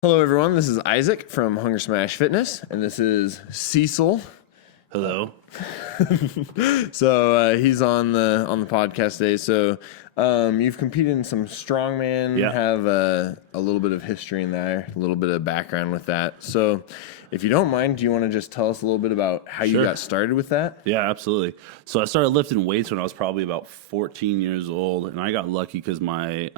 Hello, everyone. This is Isaac from Hunger Smash Fitness, and this is Cecil. Hello. So he's on the podcast today. So you've competed in some strongman. Yeah. Have a little bit of history in there, a little bit of background with that. So if you don't mind, do you want to just tell us a little bit about how you got started with that? Yeah, absolutely. So I started lifting weights when I was probably about 14 years old, and I got lucky because my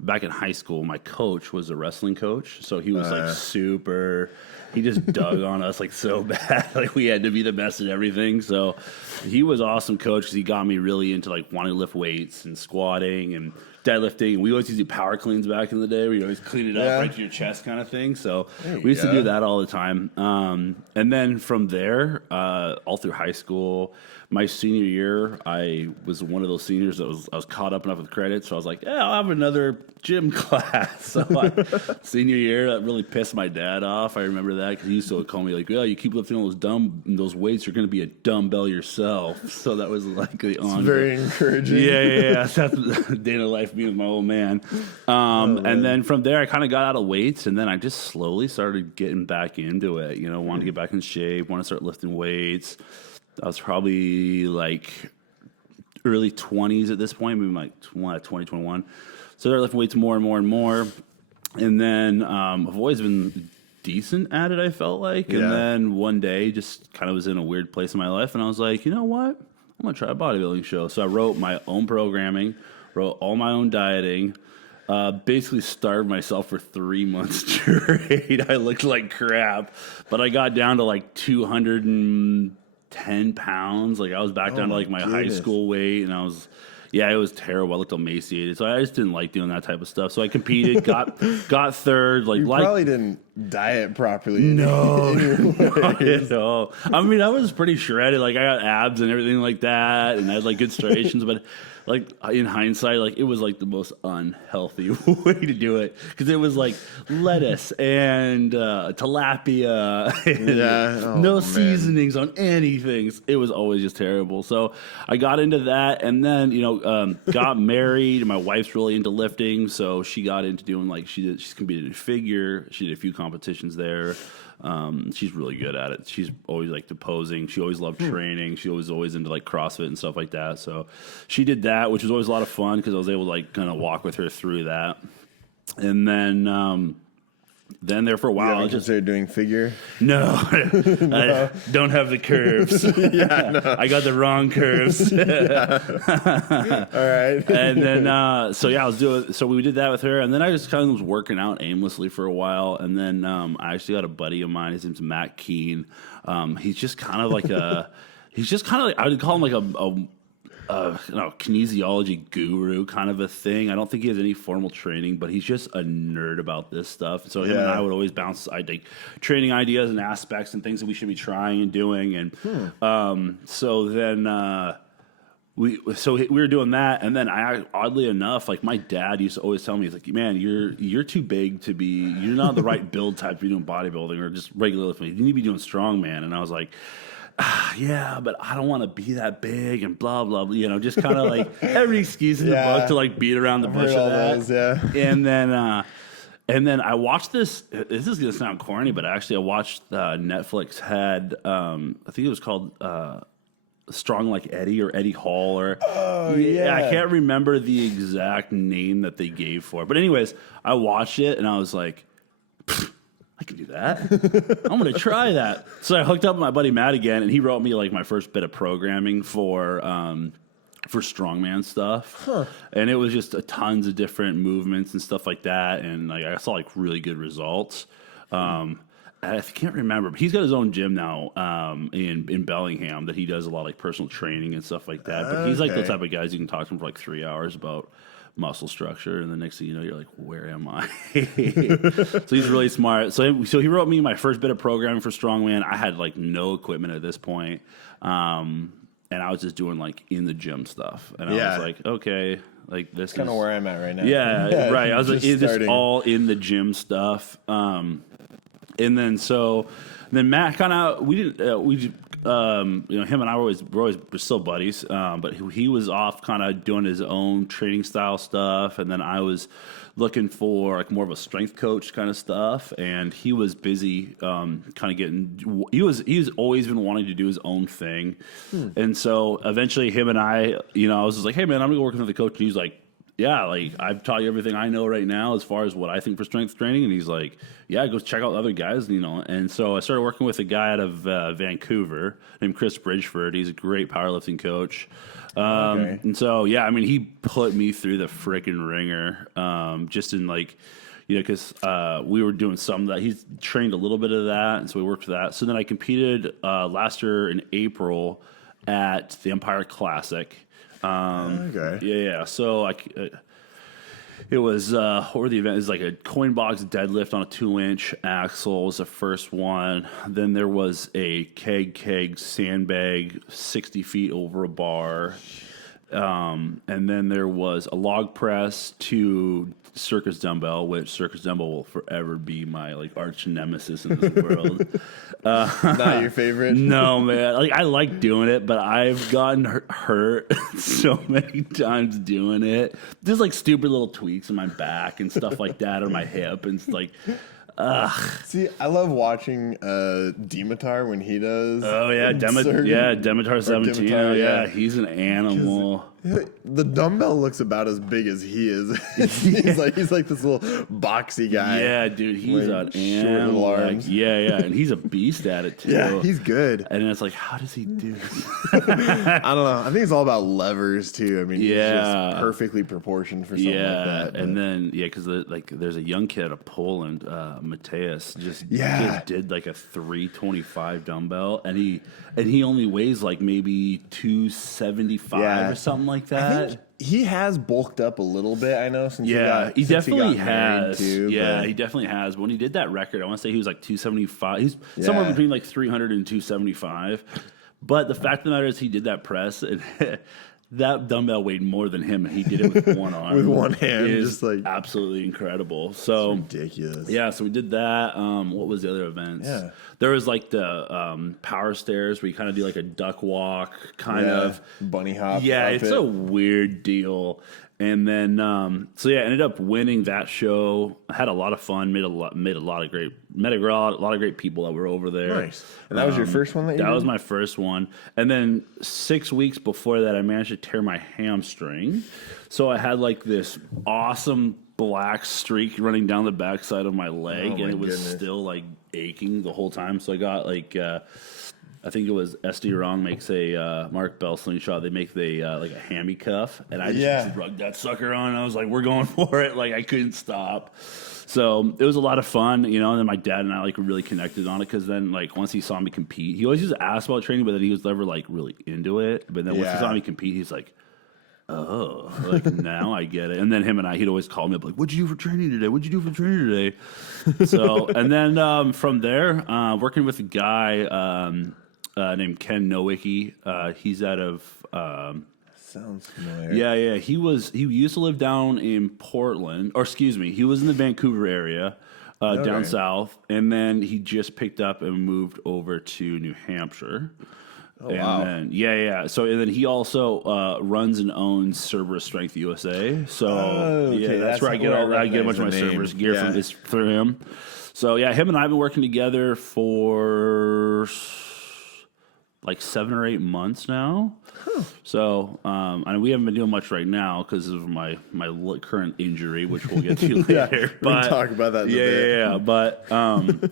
back in high school, my coach was a wrestling coach, so he was like super. He just dug on us like so bad, like we had to be the best at everything. So he was awesome coach because he got me really into like wanting to lift weights and squatting and deadlifting. And we always used to do power cleans back in the day where you always clean it up right to your chest kind of thing. So we used to do that all the time. And then from there, all through high school, my senior year, I was one of those seniors that I was caught up enough with credits. So I was like, yeah, I'll have another gym class. So senior year, that really pissed my dad off. I remember that because he used to call me like, "Yeah, you keep lifting all those weights, you're going to be a dumbbell yourself." So that was like the on. Very encouraging. Yeah. That's the day in the life being with my old man. And then from there, I kind of got out of weights, and then I just slowly started getting back into it. You know, wanted to get back in shape, want to start lifting weights. I was probably like early 20s at this point, maybe like 2021. So I started lifting weights more and more and more. And then I've always been decent at it, I felt like. And then one day, just kind of was in a weird place in my life, and I was like, you know what? I'm going to try a bodybuilding show. So I wrote my own programming, wrote all my own dieting, basically starved myself for 3 months straight. I looked like crap, but I got down to like 210 pounds. Like I was back down to like my high school weight, and it was terrible. I looked emaciated, so I just didn't like doing that type of stuff. So I competed, got third. You probably didn't diet properly. No. I mean, I was pretty shredded. Like I got abs and everything like that, and I had like good striations. But like in hindsight, like it was like the most unhealthy way to do it because it was like lettuce and tilapia, and no seasonings on anything. It was always just terrible. So I got into that, and then got married. And my wife's really into lifting, so she got into doing like she's competed in figure. She did a few competitions there. She's really good at it. She's always like posing. She always loved training. She was always into like CrossFit and stuff like that. So she did that, which was always a lot of fun because I was able to like kind of walk with her through that. And then there for a while, I just considered doing figure. No, I don't have the curves. I got the wrong curves. All right. And then, I was doing. So we did that with her, and then I just kind of was working out aimlessly for a while, and then I actually got a buddy of mine. His name's Matt Keene. He's just kind of like I would call him like a kinesiology guru kind of a thing. I don't think he has any formal training, but he's just a nerd about this stuff. So him and I would always bounce training ideas and aspects and things that we should be trying and doing. And so then we were doing that, and then oddly enough, like my dad used to always tell me, he's like, "Man, you're too big to be. You're not the right build type to be doing bodybuilding or just regular lifting. You need to be doing strongman." And I was like, yeah, but I don't want to be that big and blah, blah, blah, just kind of like every excuse in the book to like beat around the bush of that. And then I watched this. This is going to sound corny, but actually I watched Netflix had, I think it was called Strong Like Eddie or Eddie Hall or. I can't remember the exact name that they gave for it. But anyways, I watched it and I was like, I can do that. I'm going to try that. So I hooked up with my buddy Matt again, and he wrote me like my first bit of programming for strongman stuff. And it was just tons of different movements and stuff like that. And like I saw like really good results. I can't remember, but he's got his own gym now in Bellingham that he does a lot of like personal training and stuff like that. But he's like the type of guys you can talk to him for like 3 hours about muscle structure, and the next thing you know, you're like, where am I? So he's really smart. So he wrote me my first bit of programming for strongman. I had like no equipment at this point, and I was just doing like in the gym stuff, and I was like, okay, like this is kind of where I'm at right now. Yeah, right. I was like, it's just all in the gym stuff, and then Matt kind of him and I we're still buddies. But he was off kind of doing his own training style stuff. And then I was looking for like more of a strength coach kind of stuff. And he was busy, kind of he's always been wanting to do his own thing. And so eventually him and I was just like, hey man, I'm going to work with the coach. And he's like, yeah, like I've taught you everything I know right now as far as what I think for strength training. And he's like, yeah, go check out other guys, And so I started working with a guy out of Vancouver named Chris Bridgeford. He's a great powerlifting coach. And so, yeah, I mean, he put me through the freaking ringer, just in like, because we were doing some of that. He's trained a little bit of that, and so we worked with that. So then I competed last year in April at the Empire Classic. Yeah. So it was what were the events? It was like a coin box deadlift on a 2-inch axle was the first one. Then there was a keg sandbag 60 feet over a bar. And then there was a log press to circus dumbbell, which circus dumbbell will forever be my like arch nemesis in this world. Not your favorite? No, man. Like I like doing it, but I've gotten hurt so many times doing it. There's like stupid little tweaks in my back and stuff like that, or my hip, and it's like. See, I love watching Dimitar when he does. Oh yeah, Dimitar 17. Dimitar, yeah, he's an animal. The dumbbell looks about as big as he is. he's like this little boxy guy. Yeah, dude, he's an animal. Like, yeah, and he's a beast at it too. Yeah, he's good. And it's like, how does he do this? I don't know. I think it's all about levers too. I mean, he's just perfectly proportioned for something like that. And then because there's a young kid out of Poland, Mateus, just did like a 325 dumbbell, and he only weighs like maybe 275 or something like that. I think he has bulked up a little bit, I know, since he definitely has. Too, he definitely has. But when he did that record, I want to say he was like 275. He's somewhere between like 300 and 275. But the fact of the matter is he did that press, and that dumbbell weighed more than him, and he did it with one arm. With one hand, just like absolutely incredible. So ridiculous. Yeah, so we did that. What was the other events? Yeah. There was like the power stairs where you kind of do like a duck walk, kind of bunny hop. Yeah, it's a weird deal. And then, ended up winning that show. I had a lot of fun. Met a lot of great people that were over there. Nice. And that was your first one that was my first one. And then 6 weeks before that, I managed to tear my hamstring. So I had like this awesome black streak running down the backside of my leg, and it was still like aching the whole time. So I got like. I think it was SD Wrong makes a Mark Bell slingshot. They make like a hammy cuff, and I just drugged that sucker on. I was like, "We're going for it!" Like I couldn't stop. So it was a lot of fun, And then my dad and I like really connected on it because then like once he saw me compete, he always used to ask about training, but then he was never like really into it. But then once he saw me compete, he's like, "Oh, like now I get it." And then him and he'd always call me up like, "What'd you do for training today? What'd you do for training today?" So and then from there, working with a guy. Named Ken Nowicki. He's out of sounds familiar. Yeah. He used to live down in Portland, or excuse me, he was in the Vancouver area, down south, and then he just picked up and moved over to New Hampshire. Oh, wow. Then, So and then he also runs and owns Cerberus Strength USA. So that's where I get a bunch of my Cerberus gear from through him. So him and I have been working together for like 7 or 8 months now. So we haven't been doing much right now because of my current injury, which we'll get to later. We'll talk about that in a bit. But him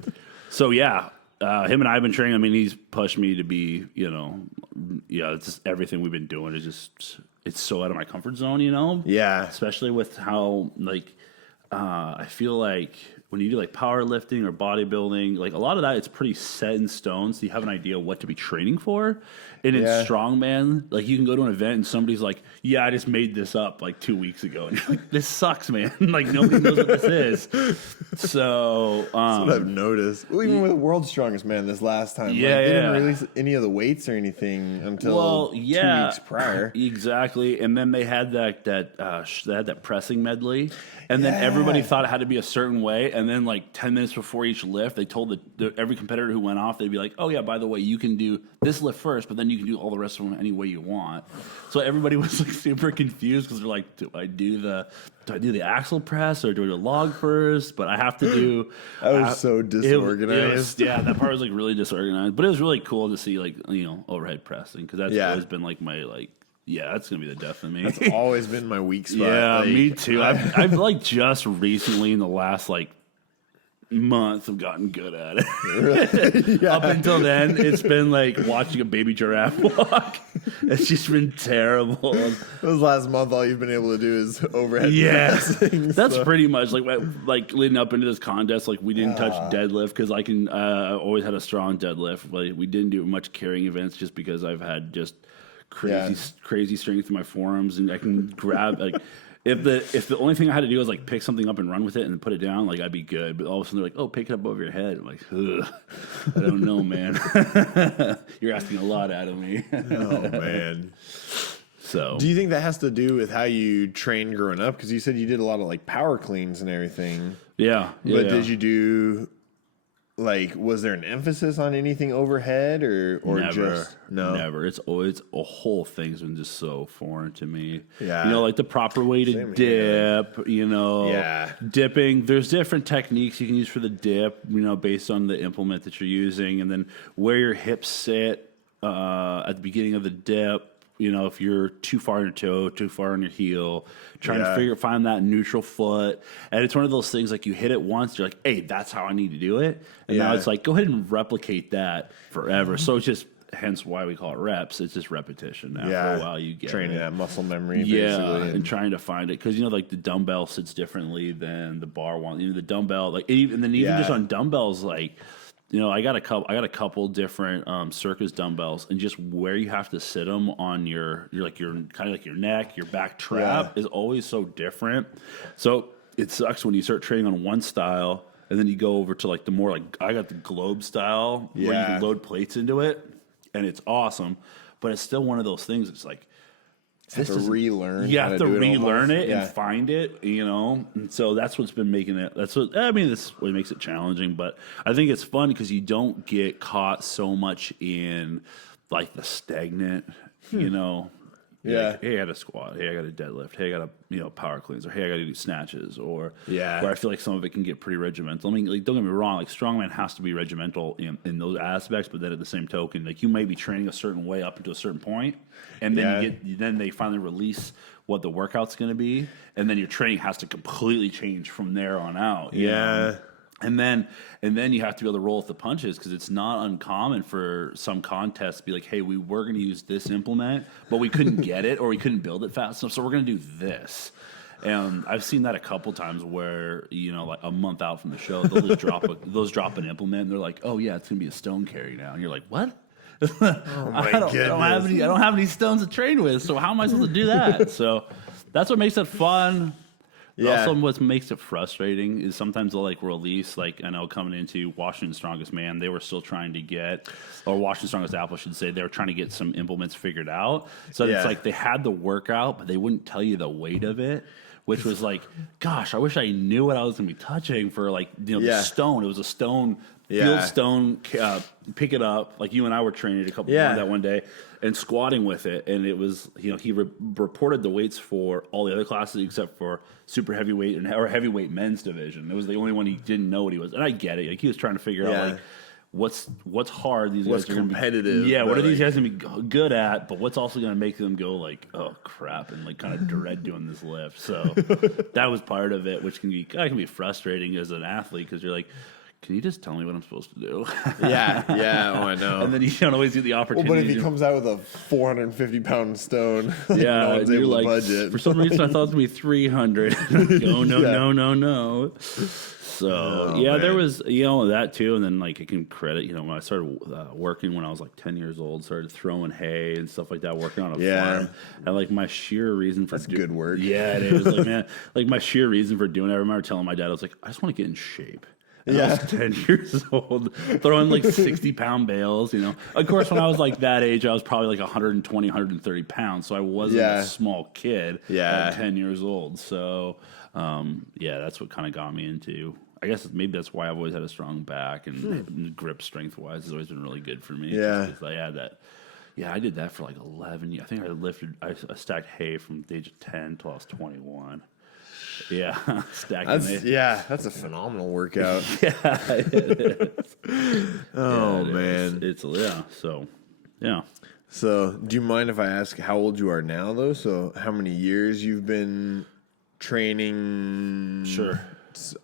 and I have been training. I mean, he's pushed me to be, it's just everything we've been doing is just, it's so out of my comfort zone, Yeah. Especially with how, like, I feel like when you do like powerlifting or bodybuilding, like a lot of that, it's pretty set in stone. So you have an idea what to be training for. And in strongman, like you can go to an event and somebody's like, "Yeah, I just made this up like 2 weeks ago." And you're like, "This sucks, man." Like nobody knows what this is. So that's what I've noticed. Well, even with World's Strongest Man this last time, they didn't release any of the weights or anything until 2 weeks prior. Exactly. And then they had that pressing medley. And then everybody thought it had to be a certain way, and And then like 10 minutes before each lift, they told every competitor who went off, they'd be like, oh yeah, by the way, you can do this lift first, but then you can do all the rest of them any way you want. So everybody was like super confused because they're like, do I do the axle press or do I do a log first? But I have to do. I was so disorganized. That part was like really disorganized, but it was really cool to see like, overhead pressing because that's always been like my like. Yeah, that's gonna be the death of me. That's always been my weak spot. Yeah, me too. I've like just recently in the last like month have gotten good at it. Really? Yeah. Up until then, it's been like watching a baby giraffe walk. It's just been terrible. This last month, all you've been able to do is overhead. Pressing, that's pretty much like leading up into this contest. Like we didn't touch deadlift because I can. Always had a strong deadlift. Like we didn't do much carrying events just because I've had just crazy strength in my forearms, and I can grab like if the only thing I had to do was like pick something up and run with it and put it down, like I'd be good. But all of a sudden they're like, "Oh, pick it up over your head." I'm like, ugh, I don't know, man. You're asking a lot out of me. Oh man. So, do you think that has to do with how you trained growing up? Because you said you did a lot of like power cleans and everything. Yeah. But did you do? Like, was there an emphasis on anything overhead or never, no? Never. It's always a whole thing's been just so foreign to me. Yeah. Like the proper way to dip, dipping. There's different techniques you can use for the dip, based on the implement that you're using, and then where your hips sit at the beginning of the dip. If you're too far on your toe, too far on your heel, trying to find that neutral foot. And it's one of those things like you hit it once, you're like, hey, that's how I need to do it. And now it's like, go ahead and replicate that forever. Mm-hmm. So it's just, hence why we call it reps. It's just repetition. After a while, you get training that muscle memory. Basically, and trying to find it. Because, like the dumbbell sits differently than the bar one. The dumbbell, like, even just on dumbbells, like, I got a couple different circus dumbbells, and just where you have to sit them on your kind of like your neck, your back trap is always so different. So it sucks when you start training on one style, and then you go over to like the more like I got the globe style where you can load plates into it, and it's awesome. But it's still one of those things. It's like you have to relearn. You have to relearn it and find it, And so that's what's been making it. That's what makes it challenging. But I think it's fun because you don't get caught so much in like the stagnant, Yeah. Like, hey, I got a squat. Hey, I got a deadlift. Hey, I got a power cleanse. Or hey, I got to do snatches. Or where I feel like some of it can get pretty regimental. I mean, like, don't get me wrong. Like strongman has to be regimental in those aspects, but then at the same token, like you might be training a certain way up to a certain point, and then then they finally release what the workout's going to be, and then your training has to completely change from there on out. You know? And then you have to be able to roll with the punches because it's not uncommon for some contests to be like, hey, we were going to use this implement, but we couldn't get it or we couldn't build it fast enough, so we're going to do this. And I've seen that a couple times where, like a month out from the show, they'll just drop an implement and they're like, oh, yeah, it's going to be a stone carry now. And you're like, what? Oh, my goodness. I don't have any stones to train with, so how am I supposed to do that? So that's what makes it fun. Also, what makes it frustrating is sometimes they'll like release, like I know coming into Washington's Strongest Man, they were still trying to get, or Washington's Strongest Apple, I should say, they were trying to get some implements figured out. So it's like they had the workout, but they wouldn't tell you the weight of it, which was like, gosh, I wish I knew what I was going to be touching for like, the stone. It was a stone, field stone, pick it up. Like you and I were training that one day. And squatting with it, and it was, he reported the weights for all the other classes except for super heavyweight or heavyweight men's division. It was the only one he didn't know what he was, and I get it. Like he was trying to figure out like what's hard. These what's guys are competitive. What are these guys gonna be good at? But what's also gonna make them go like, oh crap, and like kind of dread doing this lift. So that was part of it, which can be frustrating as an athlete because you're like, can you just tell me what I'm supposed to do? Oh, I know. And then you don't always get the opportunity. Well, but if he comes out with a 450-pound stone, no one's you're able like, to budget. For some reason, I thought it was going to be 300. No. So, there was, that too. And then, like, I can credit, when I started working when I was, like, 10 years old, started throwing hay and stuff like that, working on a farm. And, like, my sheer reason for... That's good work. Yeah, it is. Like, man, like, my sheer reason for doing it, I remember telling my dad, I was like, I just want to get in shape. And I was 10 years old, throwing like 60-pound bales, Of course, when I was like that age, I was probably like 120, 130 pounds. So I wasn't a small kid at 10 years old. So, that's what kind of got me into. I guess maybe that's why I've always had a strong back, and grip strength wise has always been really good for me. Yeah. I had that. Yeah, I did that for like 11 years. I think I stacked hay from the age of 10 till I was 21. Yeah, stacking hay. Yeah, that's a phenomenal workout. Yeah, it is. Oh, Yeah, man. It's yeah. So, yeah. So, do you mind if I ask how old you are now, though? So, how many years you've been training? Sure.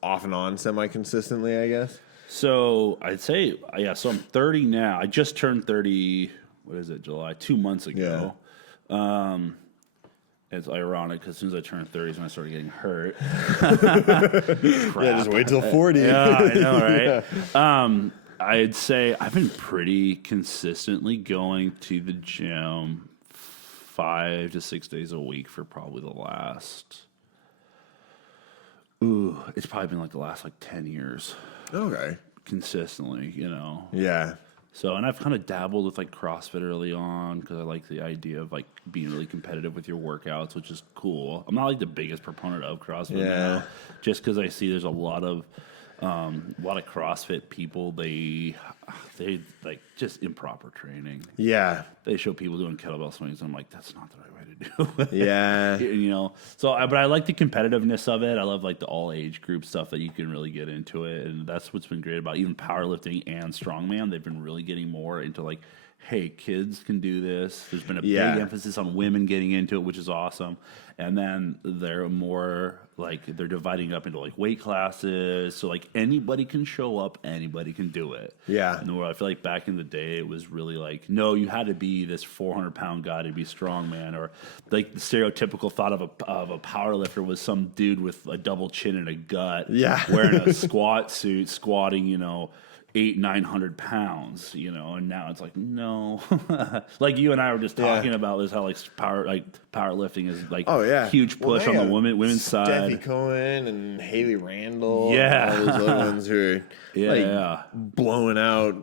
Off and on, semi-consistently, I guess. So I'd say, yeah. So I'm 30 now. I just turned 30. What is it? July, 2 months ago. Yeah. It's ironic because as soon as I turned 30 is when I started getting hurt. Yeah, just wait till 40. Yeah, I know, right? Yeah. I'd say I've been pretty consistently going to the gym 5 to 6 days a week for probably the last. It's probably been like the last 10 years. Okay. Consistently, Yeah. So, and I've kind of dabbled with CrossFit early on because I like the idea of being really competitive with your workouts, which is cool. I'm not the biggest proponent of CrossFit now, just because I see there's a lot of CrossFit people. They just improper training. Yeah. They show people doing kettlebell swings. And I'm like, that's not the right way to do it. Yeah. But I like the competitiveness of it. I love the all age group stuff that you can really get into it. And that's what's been great about even powerlifting and strongman. They've been really getting more into hey, kids can do this. There's been a big emphasis on women getting into it, which is awesome. And then they're more they're dividing up into weight classes. So anybody can show up, anybody can do it. Yeah. And where I feel back in the day, it was really no, you had to be this 400-pound guy to be strongman, or the stereotypical thought of a power lifter was some dude with a double chin and a gut, wearing a squat suit, squatting, 800-900 pounds, and now it's no, you and I were just talking about this, how powerlifting is huge push on the women's side. Steffi Cohen and Haley Randall, all those other ones who are blowing out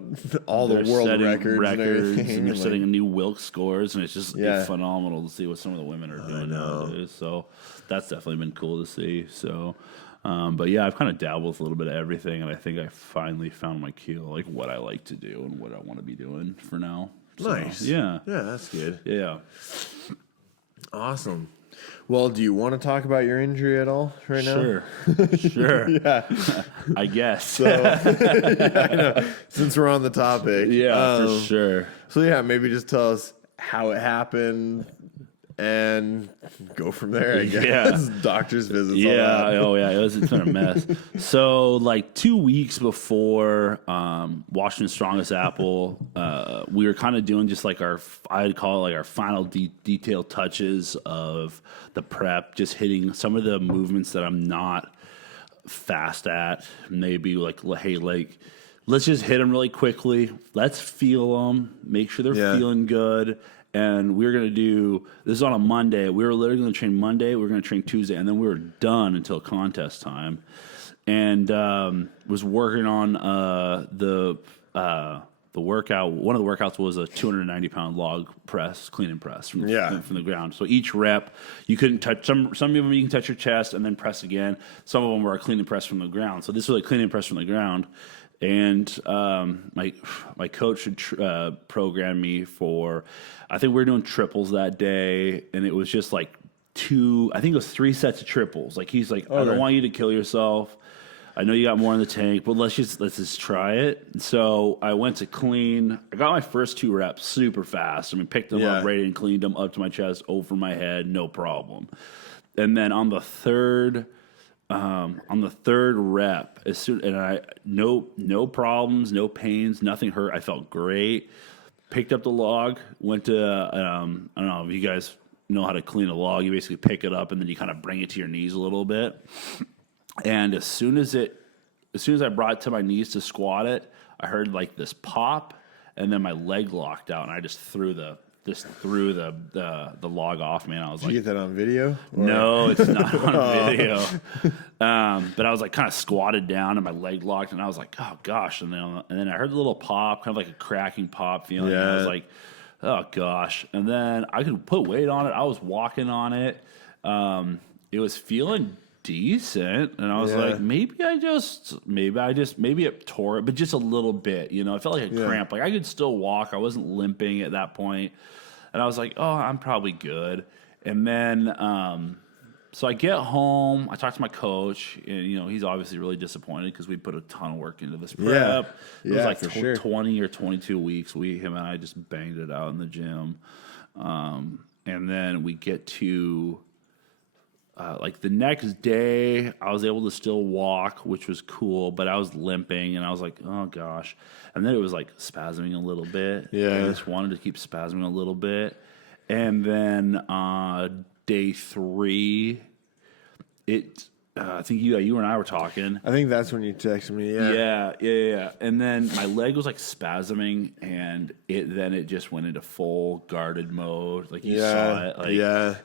all the world records and they're setting new Wilks scores, and it's just phenomenal to see what some of the women are doing nowadays. So that's definitely been cool to see. So. But yeah, I've kind of dabbled with a little bit of everything, and I think I finally found my keel, what I like to do and what I want to be doing for now. So, nice. Yeah. Yeah, that's good. Yeah. Awesome. Well, do you want to talk about your injury at all right now? Sure. Yeah. I guess. So, I know. Since we're on the topic. Yeah, for sure. So yeah, maybe just tell us how it happened. And go from there, I guess. Yeah. Doctor's visits. Yeah. Oh, yeah. It's been a mess. So, 2 weeks before Washington Strongest Apple, we were kind of doing just I'd call it our final detailed touches of the prep, just hitting some of the movements that I'm not fast at. Maybe hey, let's just hit them really quickly. Let's feel them, make sure they're feeling good. And we were going to do, this is on a Monday. We were literally going to train Monday. We were going to train Tuesday. And then we were done until contest time. And was working on the workout. One of the workouts was a 290-pound log press, clean and press from the ground. So each rep, you couldn't touch. Some of them you can touch your chest and then press again. Some of them were a clean and press from the ground. So this was a clean and press from the ground. And my coach had programmed me for, I think we were doing triples that day, and it was just I think it was 3 sets of triples. He's I don't want you to kill yourself. I know you got more in the tank, but let's just try it. So I went to clean. I got my first 2 reps super fast. Picked them up, rated and cleaned them up to my chest, over my head, no problem. And then on the third rep, no problems, no pains, nothing hurt. I felt great. Picked up the log, went to I don't know if you guys know how to clean a log. You basically pick it up and then you kind of bring it to your knees a little bit. And as soon as I brought it to my knees to squat it, I heard this pop, and then my leg locked out, and I just threw the log off, man. I was Did you get that on video? No, it's not on video. But I was kind of squatted down and my leg locked, and I was oh gosh. And then I heard a little pop, kind of a cracking pop feeling. Yeah. And I was oh gosh. And then I could put weight on it. I was walking on it. It was feeling decent. And I was like, maybe it tore it, but just a little bit, you know. I felt like a cramp. Like I could still walk. I wasn't limping at that point. And I was like, oh, I'm probably good. And then, so I get home, I talk to my coach, and, you know, he's obviously really disappointed because we put a ton of work into this prep. It was like 20 or 22 weeks. Him and I just banged it out in the gym. And then we get to, like the next day, I was able to still walk, which was cool, but I was limping, and I was like, oh, gosh. And then it was like spasming a little bit. I just wanted to keep spasming a little bit. And then day 3, I think you and I were talking. I think that's when you texted me. Yeah. And then my leg was like spasming, and it just went into full guarded mode. Like you saw it. Like,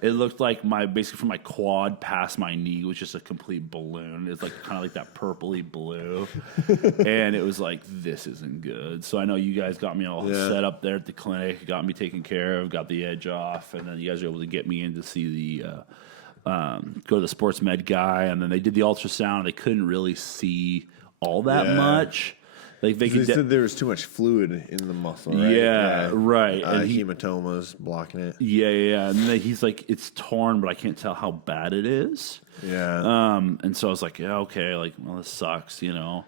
it looked like basically from my quad past my knee was just a complete balloon. It's like kind of like that purpley blue, and it was like, this isn't good. So I know you guys got me all set up there at the clinic, got me taken care of, got the edge off, and then you guys were able to get me in to see the. Go to the sports med guy, and then they did the ultrasound. They couldn't really see all that much. Like they said there was too much fluid in the muscle. Right? Right. And hematomas blocking it. Yeah. And then he's like, it's torn, but I can't tell how bad it is. And so I was like, yeah, okay, like, well, this sucks, you know.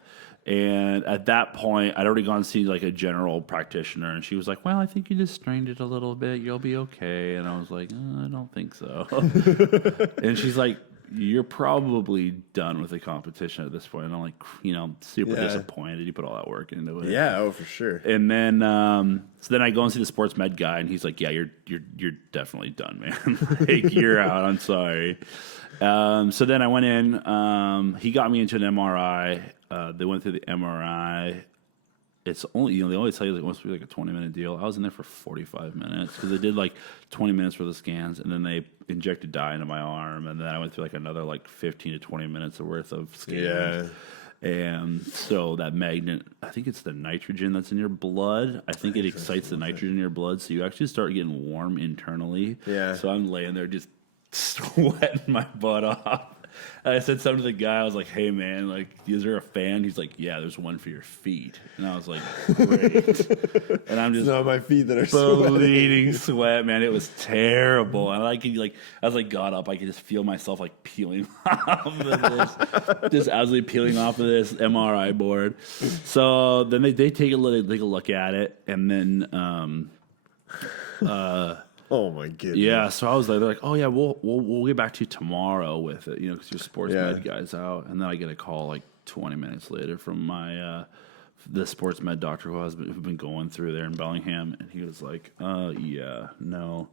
And at that point, I'd already gone to see like a general practitioner, and she was like, well, I think you just strained it a little bit. You'll be okay. And I was like, I don't think so. And she's like, you're probably done with the competition at this point. And I'm like, you know, super disappointed. You put all that work into it. Yeah, oh, for sure. And then, so then I go and see the sports med guy, and he's like, yeah, you're definitely done, man. Like, you're out. I'm sorry. So then I went in. He got me into an MRI. They went through the MRI. It's only, you know, they always tell you that it must be like a 20-minute deal. I was in there for 45 minutes because they did like 20 minutes worth of scans, and then they injected dye into my arm, and then I went through like another like 15 to 20 minutes worth of scans. And so that magnet, I think it's the nitrogen that's in your blood. I think it excites the nitrogen in your blood, so you actually start getting warm internally. So I'm laying there just sweating my butt off. And I said something to the guy. I was like, hey, man, like, is there a fan? He's like, yeah, there's one for your feet. And I was like, great. And I'm just my feet that are bleeding sweat, man. It was terrible. And I could, like, as I got up, I could just feel myself, like, peeling off of this, just absolutely peeling off of this MRI board. So then they take a look at it, and then oh my goodness! Yeah, so I was like, they're like, oh yeah, we'll get back to you tomorrow with it, you know, because your sports med guy's out, and then I get a call like 20 minutes later from my the sports med doctor who's been going through there in Bellingham, and he was like, yeah, no,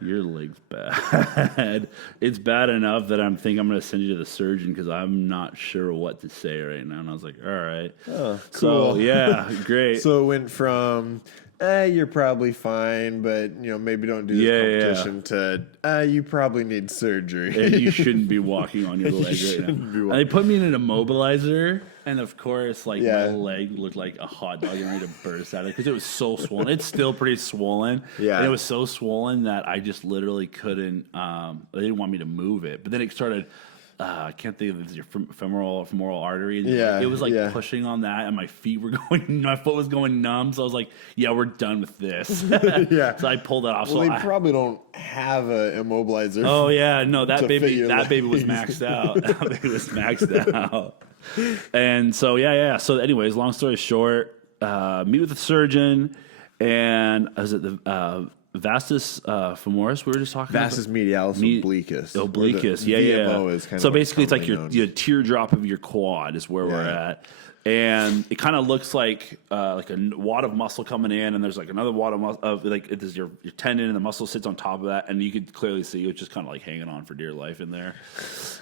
your leg's bad. It's bad enough that I'm going to send you to the surgeon because I'm not sure what to say right now. And I was like, all right, cool. So yeah, great. So it went from you're probably fine, but you know, maybe don't do this competition to you probably need surgery. And you shouldn't be walking on your leg right now. And they put me in an immobilizer, and of course, like my leg looked like a hot dog and ready to burst out of it because it was so swollen. It's still pretty swollen. And it was so swollen that I just literally couldn't. They didn't want me to move it, but then it started. I can't think of your femoral artery. And it was like pushing on that, and my foot was going numb. So I was like, yeah, we're done with this. So I pulled that off. Well, they probably don't have an immobilizer. Oh yeah, no, that baby was maxed out. That baby was maxed out. And so So anyways, long story short, meet with the surgeon, and I was at the vastus femoris, we were just talking vastus about. medialis obliquus. Obliquus, Is kind so of basically, it's like your teardrop of your quad is where we're at. And it kind of looks like a wad of muscle coming in, and there's like another wad of muscle, like it is your tendon, and the muscle sits on top of that, and you could clearly see it's just kind of like hanging on for dear life in there.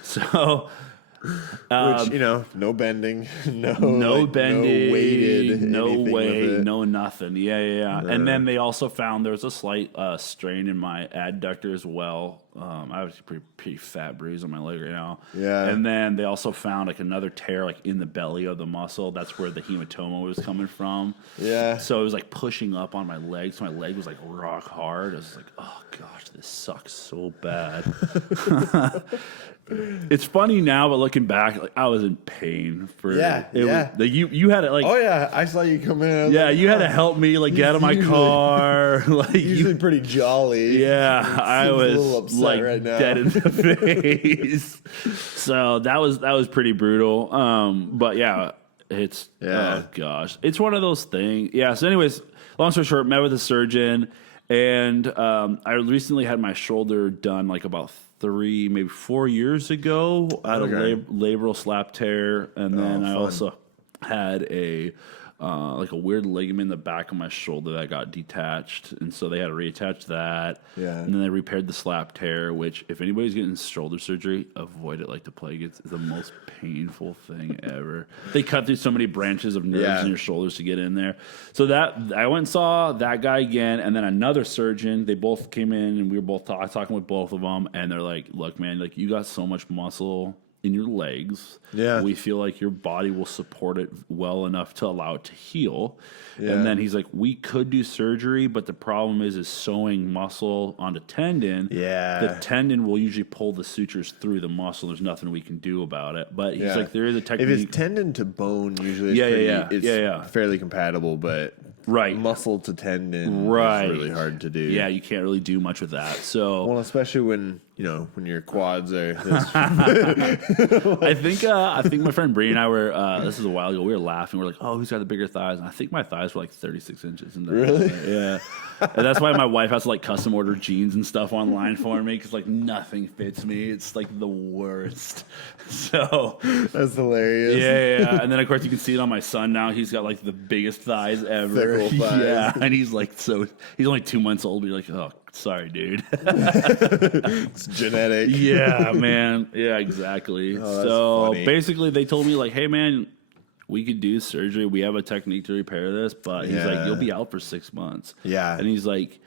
So, which, you know, no bending, no bending, no weighted, no weight, no nothing. Yeah. No. And then they also found there was a slight strain in my adductor as well. I have a pretty fat bruise on my leg right now. Yeah. And then they also found like another tear like in the belly of the muscle. That's where the hematoma was coming from. Yeah. So it was like pushing up on my leg. So my leg was like rock hard. I was like, oh gosh, this sucks so bad. It's funny now, but looking back, like I was in pain for Yeah. Like, you had it like Oh yeah, I saw you come in. yeah, you had to help me like get out of my car. Like Usually pretty jolly. yeah, I was like right now. dead in the face. So that was pretty brutal. But yeah, oh gosh, it's one of those things. Yeah. So anyways, long story short, met with a surgeon, and I recently had my shoulder done like about 3, maybe 4 years ago. I had a labral slap tear, and then I also had a like a weird ligament in the back of my shoulder that got detached, and so they had to reattach that. Yeah. And then they repaired the slap tear, which if anybody's getting shoulder surgery, avoid it like the plague. It's the most painful thing ever. They cut through so many branches of nerves in your shoulders to get in there. So that I went and saw that guy again, and then another surgeon. They both came in, and we were both talking with both of them, and they're like, "Look, man, like you got so much muscle in your legs. Yeah. We feel like your body will support it well enough to allow it to heal." Yeah. And then he's like, "We could do surgery, but the problem is sewing muscle onto tendon. Yeah. The tendon will usually pull the sutures through the muscle. There's nothing we can do about it." But he's like, there is a technique. If it's tendon to bone, usually it's fairly compatible, but muscle to tendon is really hard to do. Yeah, you can't really do much with that. So well, especially when your quads are I think my friend Bree and I were this is a while ago, we were laughing, we're like, oh, who's got the bigger thighs? And I think my thighs were like 36 inches. Really? Yeah. And that's why my wife has to like custom order jeans and stuff online for me, because like nothing fits me. It's like the worst. So that's hilarious. Yeah. And then of course you can see it on my son now. He's got like the biggest thighs ever. Thick thighs. Yeah. And he's like he's only 2 months old, but you're like, oh, sorry, dude. It's genetic. Yeah, man. Yeah, exactly. Oh, so funny. Basically they told me like, hey man, we could do surgery. We have a technique to repair this, but he's like, you'll be out for 6 months. Yeah. And he's like,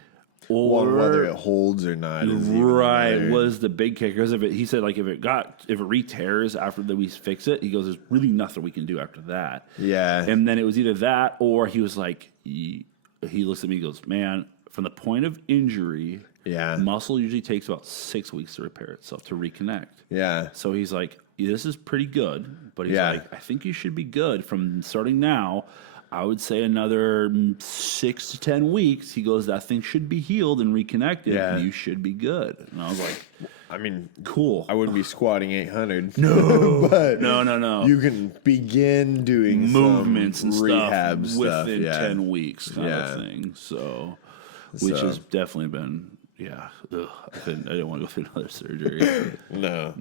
whether it holds or not is was the big kicker. Because he said like if it re-tears after we fix it, he goes, there's really nothing we can do after that. Yeah. And then it was either that, or he was like, he looks at me and goes, man, from the point of injury, muscle usually takes about 6 weeks to repair itself, to reconnect. Yeah. So he's like, this is pretty good, but he's like, I think you should be good from starting now. I would say another 6 to 10 weeks. He goes, that thing should be healed and reconnected. Yeah. You should be good. And I was like, I mean, cool. I wouldn't be squatting 800. No. But no. You can begin doing movements and rehab stuff within 10 weeks kind of thing. So, which has definitely been, I didn't want to go through another surgery. No.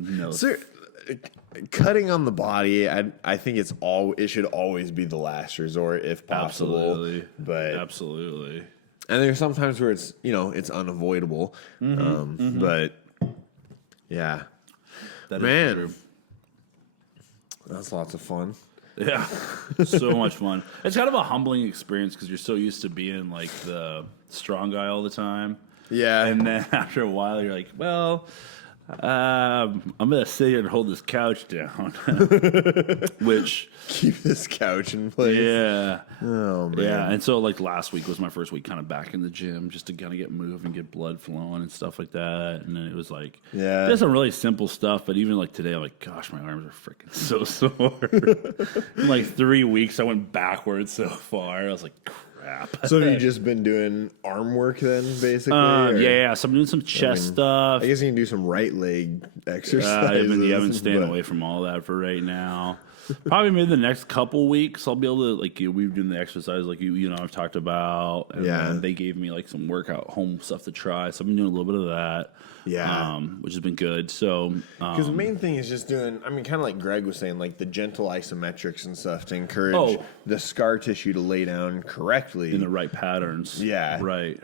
Cutting on the body, I think it should always be the last resort if possible. Absolutely. But absolutely. And there's sometimes where it's it's unavoidable. But yeah, that man, is true. That's lots of fun. Yeah, so much fun. It's kind of a humbling experience because you're so used to being like the strong guy all the time. Yeah, and then after a while, you're like, well. I'm gonna sit here and hold this couch down, which keep this couch in place. Yeah. Oh man. Yeah, and so like last week was my first week kind of back in the gym, just to kind of get moving, get blood flowing and stuff like that. And then it was like, there's some really simple stuff, but even like today, I'm like, gosh, my arms are freaking so sore. In like 3 weeks, I went backwards so far. I was like, crap. So have you just been doing arm work then, basically? Yeah. So I'm doing some chest stuff. I guess you can do some right leg exercises. I've been staying away from all that for right now. Probably maybe the next couple weeks I'll be able to, like, we've done the exercise like you know I've talked about, and then they gave me like some workout home stuff to try, so I've been doing a little bit of that, which has been good. So because the main thing is just doing, I mean, kind of like Greg was saying, like the gentle isometrics and stuff to encourage the scar tissue to lay down correctly in the right patterns, right,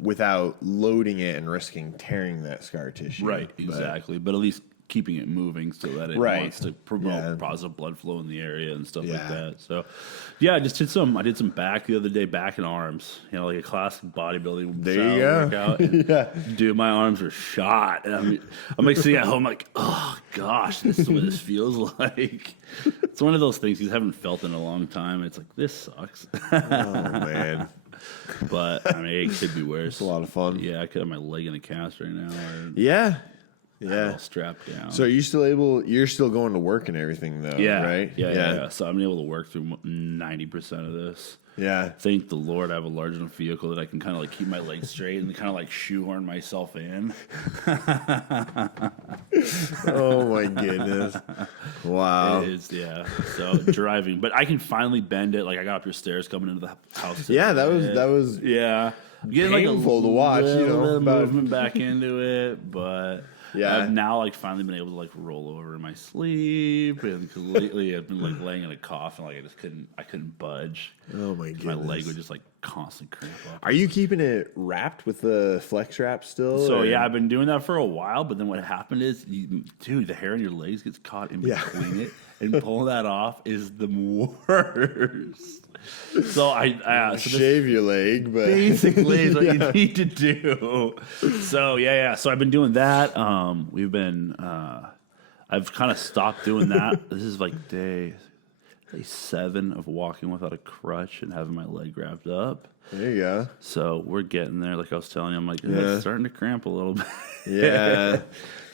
without loading it and risking tearing that scar tissue, right, exactly. But at least keeping it moving so that it wants to promote positive blood flow in the area and stuff like that. So, I just did I did some back the other day, back and arms, like a classic bodybuilding workout. Dude, my arms are shot. And I'm like sitting at home like, oh gosh, this is what this feels like. It's one of those things you haven't felt in a long time. It's like, this sucks. Oh, man. But, I mean, it could be worse. It's a lot of fun. Yeah, I could have my leg in a cast right now. Or all strapped down. So are you you're still going to work and everything, though, right? Yeah. So I'm able to work through 90% of this. Yeah. Thank the Lord I have a large enough vehicle that I can kind of like keep my legs straight and kind of like shoehorn myself in. Oh my goodness. Wow. It is, yeah. So driving, but I can finally bend it. Like I got up your stairs coming into the house. Yeah, that was I'm getting painful to watch, movement back into it, but yeah. I've now like finally been able to like roll over in my sleep, and because lately I've been like laying in a coffin, like I couldn't budge. Oh my goodness. My leg would just like constantly cramp up. Are you keeping it wrapped with the flex wrap still? So yeah, I've been doing that for a while, but then what happened is, dude, the hair on your legs gets caught in between it, and pulling that off is the worst. So I shave your leg, but basically is what you need to do. So so I've been doing that. We've been I've kind of stopped doing that. This is like day 7 of walking without a crutch and having my leg wrapped up. There you go. So we're getting there. Like I was telling you, I'm like, it's starting to cramp a little bit. Yeah.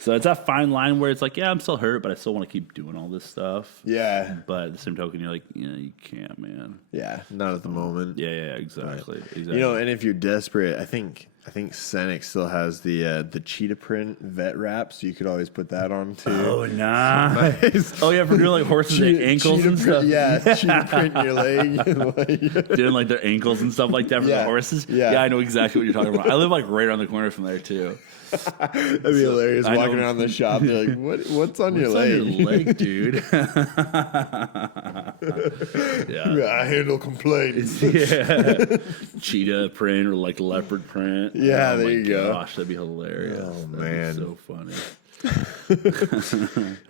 So it's that fine line where it's like, I'm still hurt, but I still want to keep doing all this stuff. Yeah. But at the same token, you're like, you can't, man. Yeah, not at the moment. Yeah, exactly. Right. Exactly. And if you're desperate, I think Scenic still has the cheetah print vet wrap, so you could always put that on too. Oh, nah. Nice. Oh, yeah, for doing like horses' ankles and stuff. Yeah, cheetah print your leg. Doing like their ankles and stuff like that for the horses. Yeah, I know exactly what you're talking about. I live like right around the corner from there too. That'd be hilarious. Walking around the shop, they're like, what's on your leg? On your leg, dude? I handle complaints. Cheetah print or like leopard print. Yeah, there you go. Gosh, that'd be hilarious. Oh, that'd be so funny.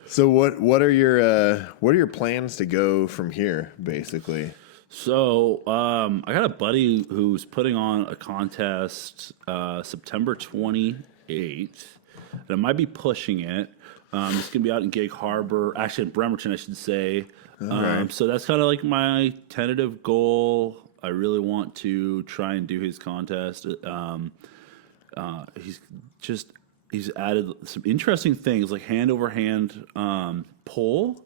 So what are your plans to go from here, basically? So I got a buddy who's putting on a contest September 28th, and I might be pushing it. It's gonna be out in Gig Harbor, actually in Bremerton, I should say. So that's kind of like my tentative goal. I really want to try and do his contest. He's added some interesting things like hand over hand pull.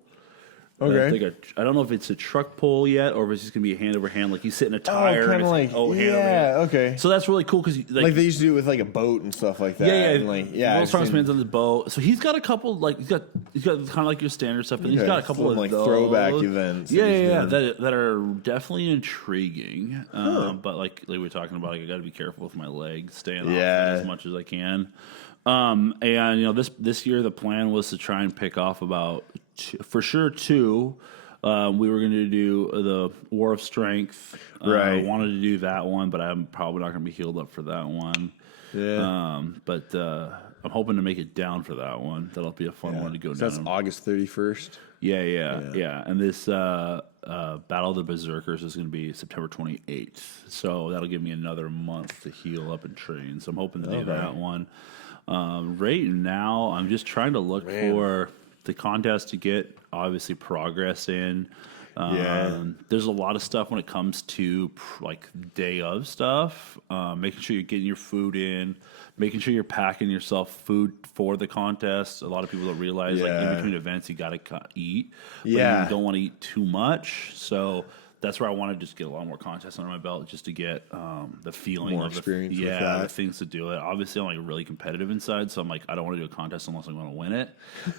Okay. I don't know if it's a truck pull yet, or if it's just gonna be a hand over hand, like you sit in a tire. Oh, kind of like hand over hand. Okay. So that's really cool because like they used to do it with like a boat and stuff like that. And Will Strongman's on the boat, so he's got a couple like he's got kind of like your standard stuff, and he's got a couple of like those. throwback events. That are definitely intriguing. But like we were talking about, like, I got to be careful with my legs, staying off it as much as I can. And this year the plan was to try and pick off about for sure 2. We were going to do the War of Strength. I wanted to do that one, but I'm probably not going to be healed up for that one. Yeah. But I'm hoping to make it down for that one. That'll be a fun one to go down. That's August 31st. Yeah. And this Battle of the Berserkers is going to be September 28th. So that'll give me another month to heal up and train. So I'm hoping to do that one. Right now, I'm just trying to look for the contest to get obviously progress in. There's a lot of stuff when it comes to like day of stuff, making sure you're getting your food in, making sure you're packing yourself food for the contest. A lot of people don't realize like in between events you gotta eat, but you don't want to eat too much. So that's where I want to just get a lot more contests under my belt, just to get the feeling more of experience the things to do it. Obviously, I'm like really competitive inside, so I'm like, I don't want to do a contest unless I'm going to win it,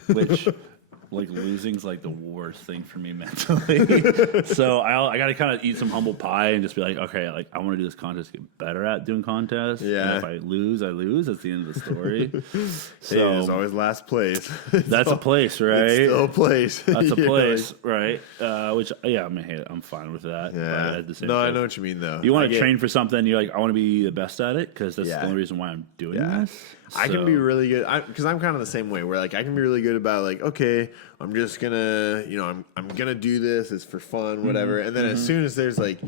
which like losing's like the worst thing for me mentally. So I got to kind of eat some humble pie and just be like, okay, like I want to do this contest, get better at doing contests. Yeah. And if I lose, I lose. That's the end of the story. So there's always last place. That's a place, right? It's still a place. That's a place, right? Which I'm fine with that. Yeah. But at the same I time, know what you mean though. you want to train for something, you're like, I want to be the best at it because that's the only reason why I'm doing this. I can be really good because I'm kind of the same way where like I can be really good about like, okay, I'm just gonna, I'm gonna do this. It's for fun, whatever. And then as soon as there's like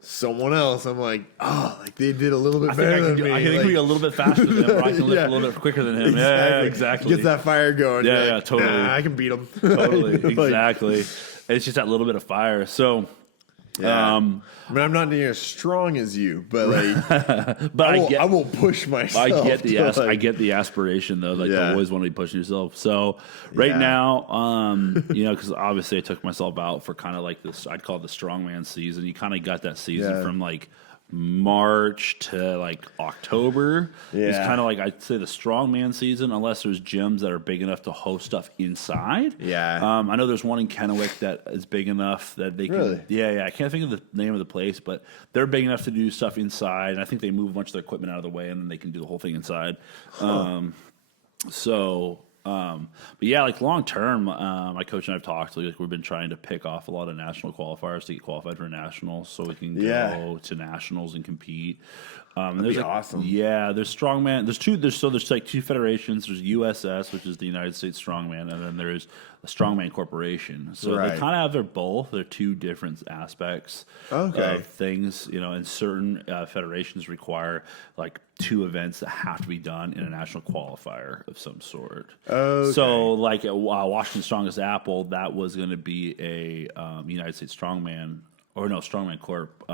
someone else, I'm like, oh, like they did a little bit better than me. I can be a little bit faster than him, or I can lift a little bit quicker than him. Yeah, exactly. Gets that fire going. Yeah, totally. I can beat him. Totally, exactly. It's just that little bit of fire. So, I mean, I'm not near as strong as you, but like, but I will push myself. I get the aspiration though, like you always want to be pushing yourself. So now, because obviously I took myself out for kind of like this, I'd call it the strongman season. You kind of got that season from like March to like October. It's kind of like I'd say the strongman season, unless there's gyms that are big enough to host stuff inside. I know there's one in Kennewick that is big enough that they can. Really? I can't think of the name of the place, but they're big enough to do stuff inside. And I think they move a bunch of their equipment out of the way, and then they can do the whole thing inside. But yeah, like long term, my coach and I've talked. Like we've been trying to pick off a lot of national qualifiers to get qualified for nationals, so we can go to nationals and compete. That'd be awesome. Yeah, there's strongman. There's like two federations. There's USS, which is the United States Strongman, and then there's a Strongman Corporation. So they kind of have their both. They're two different aspects of things. And certain federations require like two events that have to be done in a national qualifier of some sort. So like at Washington Strongest Apple, that was going to be a United States Strongman. Or no, Strongman Corp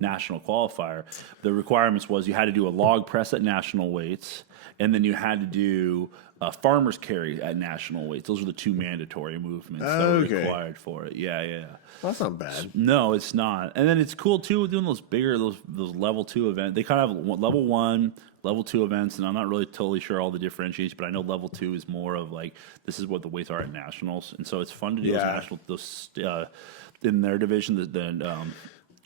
national qualifier. The requirements was you had to do a log press at national weights, and then you had to do a farmer's carry at national weights. Those are the two mandatory movements that were required for it. Yeah. Well, that's not bad. No, it's not. And then it's cool too doing those bigger, those level 2 events. They kind of have level 1, level 2 events, and I'm not really totally sure all the differentiations, but I know level 2 is more of like this is what the weights are at nationals, and so it's fun to do those in their division, the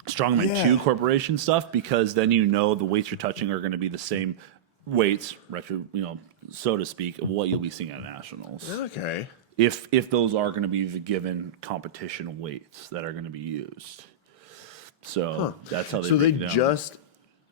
Strongman 2 Corporation stuff, because then the weights you're touching are going to be the same weights, so to speak, of what you'll be seeing at nationals. Okay. If those are going to be the given competition weights that are going to be used. So that's how they break it down.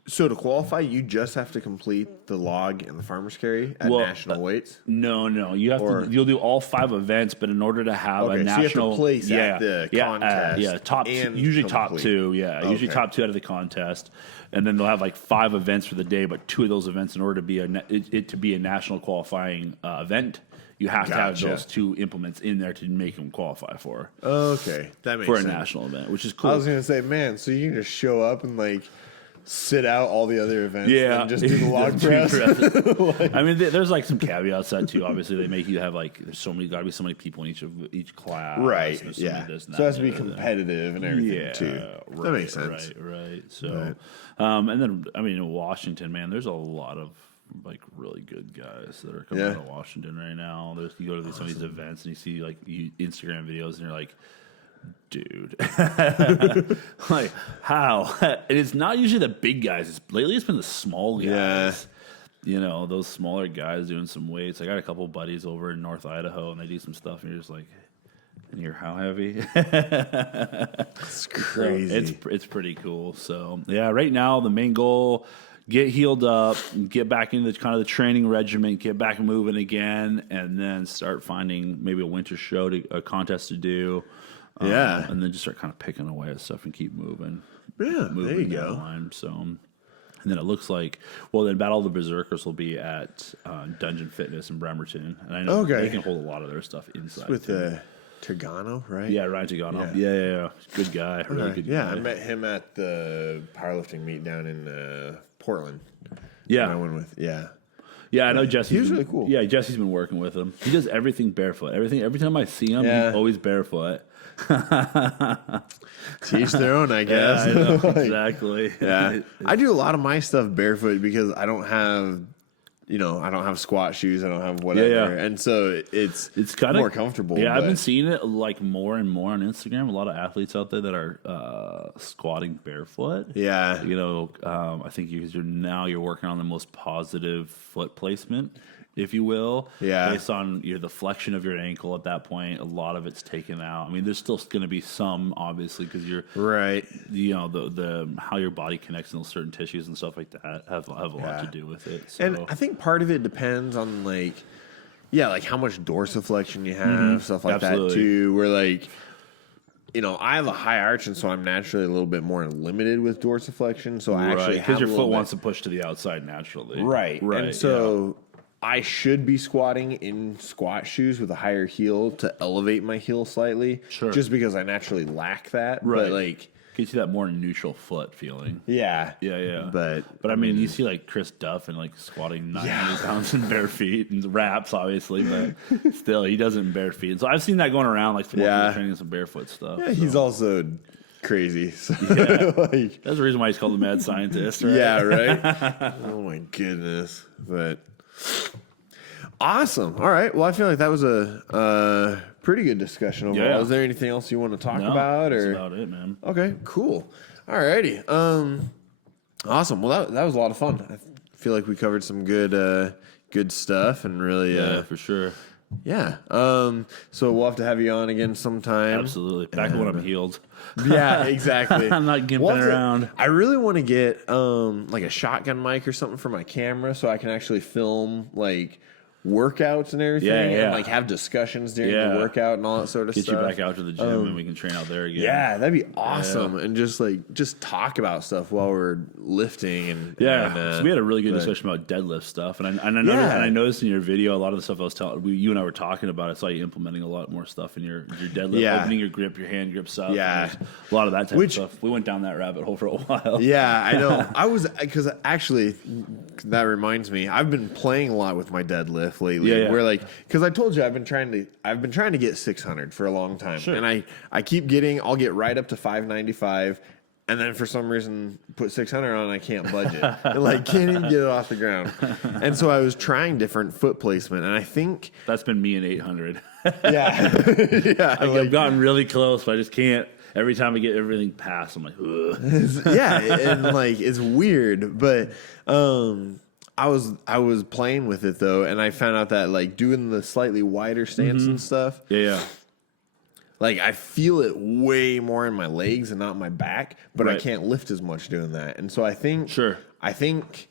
So to qualify, you just have to complete the log and the farmer's carry at national weights? No. You'll do all 5 events, but in order to have a national, so you have to place at the contest. Usually top 2. Usually top 2 out of the contest, and then they'll have like 5 events for the day. But 2 of those events, in order to be to be a national qualifying event, you have to have those 2 implements in there to make them qualify for. Okay, that makes sense. For a national event, which is cool. I was gonna say, man, so you can just show up and like sit out all the other events and just do the log press. I mean, there's like some caveats to that too. Obviously, they make you have like there's got to be so many people in each class. Right. So it has to be competitive and everything too. Right, that makes sense. Right. So, and then in Washington, man, there's a lot of like really good guys that are coming out of Washington right now. You go to some of these events and you see like Instagram videos and you're like, dude, like how? And it's not usually the big guys. Lately it's been the small guys. Those smaller guys doing some weights. I got a couple buddies over in North Idaho and they do some stuff and you're just like, and you're how heavy? It's crazy. So it's pretty cool. So yeah, right now the main goal, get healed up, get back into kind of the training regimen, get back moving again, and then start finding maybe a winter show, a contest to do. And then just start kind of picking away at stuff and keep moving. Yeah, there you go. Line. So, and then it looks like, then Battle of the Berserkers will be at Dungeon Fitness in Bremerton. And I know they can hold a lot of their stuff inside. It's with Tagano, right? Yeah, Ryan Tagano. Yeah. Good guy. Really good guy. Yeah, I met him at the powerlifting meet down in Portland. Yeah. I went with, Yeah, I know Jesse. He was really cool. Yeah, Jesse's been working with him. He does everything barefoot. Every time I see him, he's always barefoot. Teach their own, I guess. Yeah, I know, exactly. I do a lot of my stuff barefoot because I don't have, I don't have squat shoes. I don't have whatever, and so it's kind of more comfortable. Yeah, I've been seeing it like more and more on Instagram. A lot of athletes out there that are squatting barefoot. Yeah, I think you're working on the most positive foot placement. if you will. Yeah. Based on the flexion of your ankle at that point, a lot of it's taken out. I mean, there's still going to be some, obviously, because you're right. The how your body connects in certain tissues and stuff like that have a lot to do with it. So. And I think part of it depends on like how much dorsiflexion you have, stuff like Absolutely. that too. Where like, I have a high arch, and so I'm naturally a little bit more limited with dorsiflexion. So I actually because your foot wants to push to the outside naturally. Right. And so I should be squatting in squat shoes with a higher heel to elevate my heel slightly. Sure. Just because I naturally lack that. Right. But like, gives you that more neutral foot feeling. yeah. But I mean, you see like Chris Duff and like squatting 900 pounds in bare feet and wraps, obviously, but still he does it in bare feet. And so I've seen that going around, like some people training some barefoot stuff. Yeah, he's also crazy. So, that's the reason why he's called the mad scientist, right? Yeah, right. Oh my goodness. But awesome. All right. Well, I feel like that was a pretty good discussion overall. Yeah. Is there anything else you want to talk about? That's or about it, man. Okay, cool. All righty. Awesome. Well, that was a lot of fun. I feel like we covered some good stuff and really for sure. Yeah. So we'll have to have you on again sometime. Absolutely. Back when I'm healed. Yeah, exactly. I'm not gimping around. I really want to get like a shotgun mic or something for my camera so I can actually film like workouts and everything and like have discussions during the workout and all that sort of Get stuff. you back out to the gym and we can train out there again. Yeah, that'd be awesome. And just talk about stuff while we're lifting and so we had a really good discussion about deadlift stuff, and I noticed in your video a lot of the stuff I was telling you and I were talking about. I saw you implementing a lot more stuff in your deadlift, opening your grip, your hand grip stuff. Yeah, a lot of that type of stuff. We went down that rabbit hole for a while. Yeah, I know. Because actually, that reminds me, I've been playing a lot with my deadlift lately. Where like, because I told you I've been trying to get 600 for a long time, and I keep I'll get right up to 595. And then for some reason, put 600 on, I can't budge it. And like, can't even get it off the ground. And so I was trying different foot placement, and I think that's been me in 800. Yeah. I've gotten really close, but I just can't. Every time I get everything past, I'm like, ugh. And like it's weird, but I was playing with it though, and I found out that like doing the slightly wider stance and stuff. Yeah. Like I feel it way more in my legs and not my back, but I can't lift as much doing that. And so I think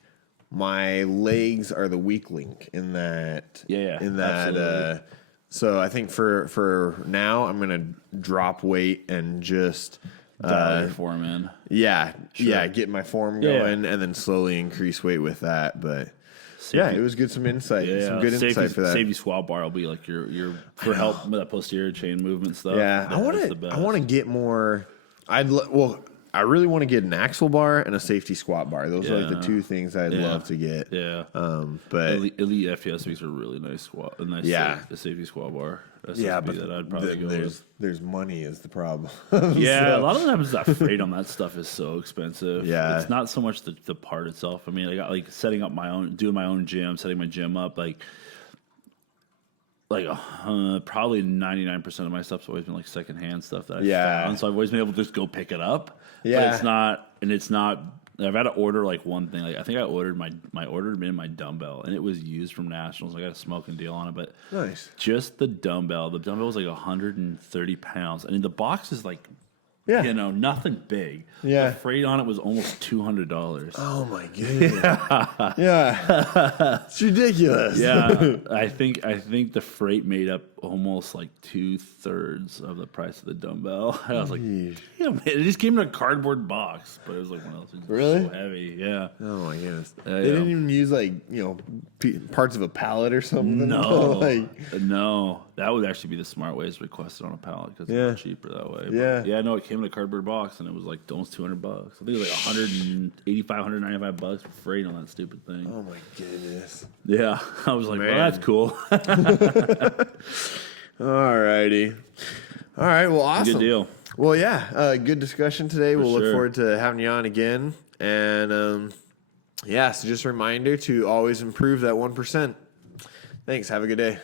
my legs are the weak link in that. Absolutely. So I think for now I'm gonna drop weight and just dial your form in. Get my form going and then slowly increase weight with that. But it was good. Some insight, some good insight for that. Safety squat bar will be like your for help with that posterior chain movement stuff. Yeah, I want to get more. I really want to get an axle bar and a safety squat bar. Those are like the two things I'd love to get. Yeah. But elite FTS makes a really nice squat. A nice safety squat bar. That's but that I'd probably go with. There's money is the problem. Yeah, a lot of the times that freight on that stuff is so expensive. Yeah. It's not so much the part itself. I mean, I got like setting up doing my own gym, setting my gym up, like probably 99% of my stuff's always been like secondhand stuff that I found. So I've always been able to just go pick it up. Yeah. But it's not. I've had to order like one thing. Like I think I ordered my dumbbell, and it was used from Nationals. I got a smoking deal on it, but nice. Just the dumbbell. The dumbbell was like 130 pounds, and the box is like. Nothing big. Yeah. The freight on it was almost $200. Oh my goodness. Yeah. It's ridiculous. Yeah. I think the freight made up almost like 2/3 of the price of the dumbbell. I was like, damn, man. It just came in a cardboard box, but it was like one of those. Really? So heavy. Yeah. Oh my goodness. They didn't even use like, parts of a pallet or something. No. No. That would actually be the smart way is request it on a pallet because it's a lot cheaper that way. But no, it came in a cardboard box and it was like almost $200. I think it was like $185 for freight on that stupid thing. Oh my goodness. Yeah, I was like, well, that's cool. All righty. All right. Well, awesome. Good deal. Well, good discussion today. We'll look forward to having you on again. And so just a reminder to always improve that 1%. Thanks. Have a good day.